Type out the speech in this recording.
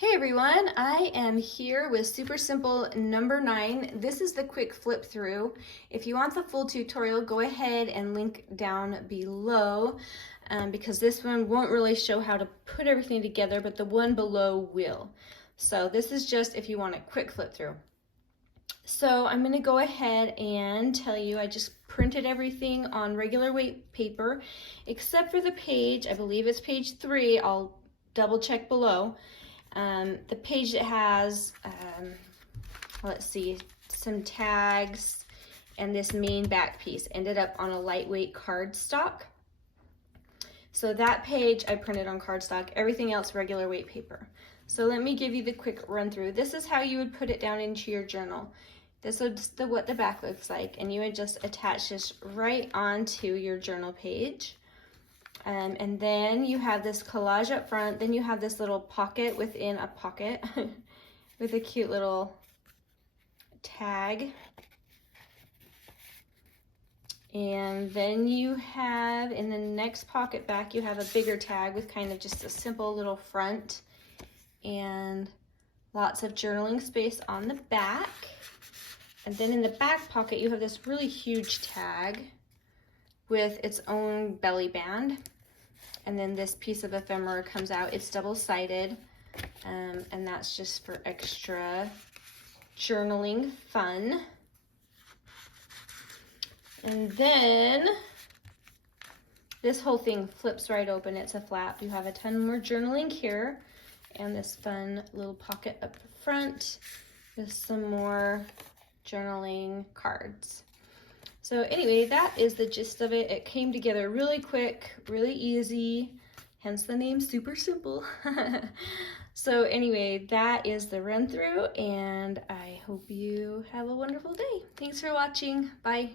Hey everyone, I am here with super simple number 9. This is the quick flip through. If you want the full tutorial, go ahead and link down below because this one won't really show how to put everything together, but the one below will. So this is just if you want a quick flip through. So I'm going to go ahead and tell you I just printed everything on regular weight paper except for the page. I believe it's page 3. I'll double check below. The page that has, let's see, some tags and this main back piece ended up on a lightweight cardstock. So that page I printed on cardstock, everything else regular weight paper. So let me give you the quick run through. This is how you would put it down into your journal. This is what the back looks like, and you would just attach this right onto your journal page. And then you have this collage up front, then you have this little pocket within a pocket with a cute little tag. And then you have, in the next pocket back, you have a bigger tag with kind of just a simple little front and lots of journaling space on the back. And then in the back pocket, you have this really huge tag with its own belly band. And then this piece of ephemera comes out. It's double-sided, and that's just for extra journaling fun. And then this whole thing flips right open. It's a flap. You have a ton more journaling here, and this fun little pocket up front with some more journaling cards. So anyway, that is the gist of it. It came together really quick, really easy, hence the name Super Simple. So anyway, that is the run through, and I hope you have a wonderful day. Thanks for watching. Bye.